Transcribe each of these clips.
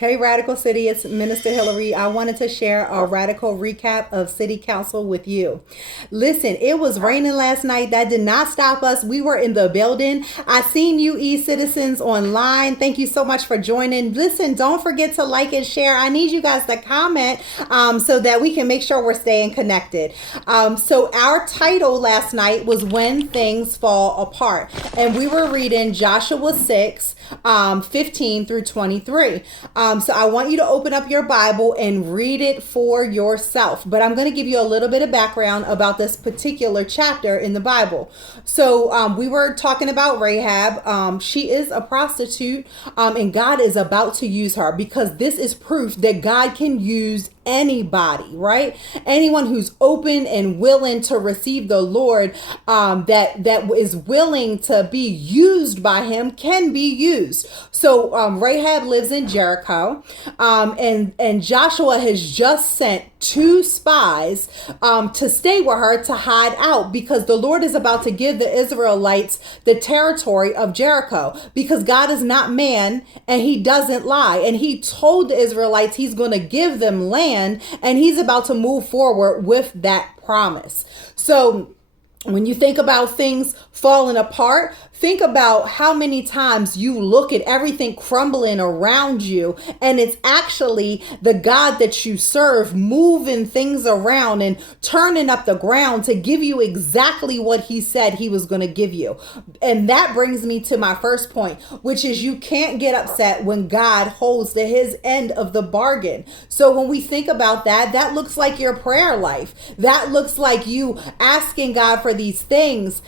Hey, Radical City, it's Minister Hillary. I wanted to share a radical recap of City Council with you. Listen, it was raining last night. That did not stop us. We were in the building. I seen you, e-citizens, online. Thank you so much for joining. Listen, don't forget to like and share. I need you guys to comment so that we can make sure we're staying connected. So our title last night was When Things Fall Apart. And we were reading Joshua 6, 15 through 23. So I want you to open up your Bible and read it for yourself. But I'm going to give you a little bit of background about this particular chapter in the Bible. So we were talking about Rahab. She is a prostitute, and God is about to use her because this is proof that God can use anybody, right? Anyone who's open and willing to receive the Lord, that is willing to be used by him can be used. So Rahab lives in Jericho, and Joshua has just sent 2 spies to stay with her to hide out because the Lord is about to give the Israelites the territory of Jericho because God is not man and he doesn't lie. And he told the Israelites he's going to give them land and he's about to move forward with that promise. So when you think about things falling apart, think about how many times you look at everything crumbling around you and it's actually the God that you serve moving things around and turning up the ground to give you exactly what he said he was going to give you. And that brings me to my first point, which is you can't get upset when God holds to his end of the bargain. So when we think about that, that looks like your prayer life. That looks like you asking God for these things,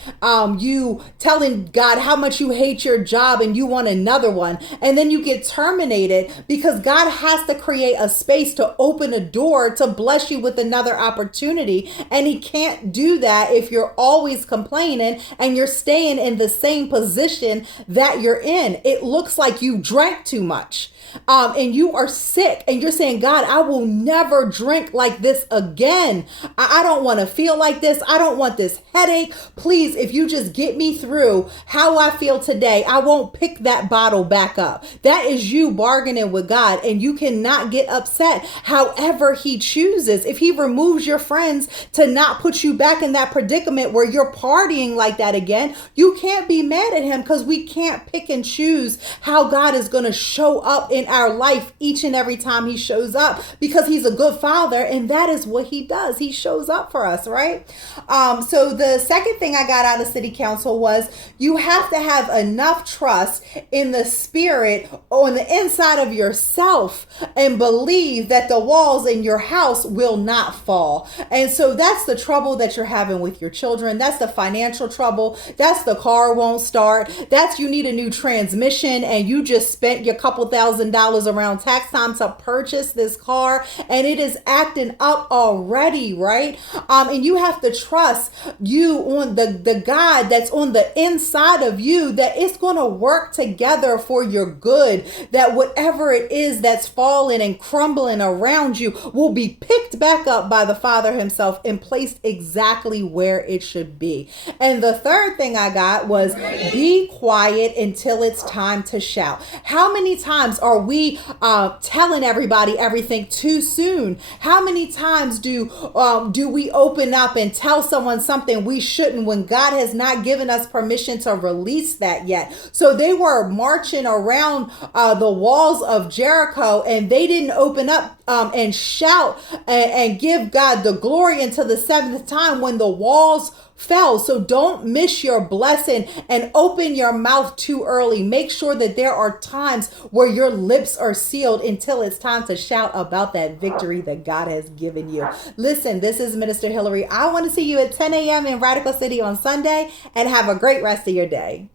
you telling God how much you hate your job and you want another one, and then you get terminated because God has to create a space to open a door to bless you with another opportunity, and he can't do that if you're always complaining and you're staying in the same position that you're in. It looks like you drank too much. And you are sick and you're saying, God, I will never drink like this again. I don't want to feel like this. I don't want this headache. Please, if you just get me through how I feel today, I won't pick that bottle back up. That is you bargaining with God, and you cannot get upset however he chooses. If he removes your friends to not put you back in that predicament where you're partying like that again, you can't be mad at him because we can't pick and choose how God is going to show up in our life each and every time he shows up because he's a good father and that is what he does. He shows up for us, right? So the second thing I got out of City Council was you have to have enough trust in the spirit on the inside of yourself and believe that the walls in your house will not fall. And so that's the trouble that you're having with your children. That's the financial trouble. That's the car won't start. That's you need a new transmission and you just spent your couple $1,000 around tax time to purchase this car and it is acting up already, right? And you have to trust you on the God that's on the inside of you, that it's going to work together for your good, that whatever it is that's falling and crumbling around you will be picked back up by the Father himself and placed exactly where it should be. And the third thing I got was be quiet until it's time to shout. How many times are we telling everybody everything too soon? How many times do we open up and tell someone something we shouldn't when God has not given us permission to release that yet? So they were marching around the walls of Jericho and they didn't open up and shout and give God the glory until the 7th time when the walls fell. So don't miss your blessing and open your mouth too early. Make sure that there are times where your lips are sealed until it's time to shout about that victory that God has given you. Listen, this is Minister Hillary. I want to see you at 10 a.m. in Radical City on Sunday, and have a great rest of your day.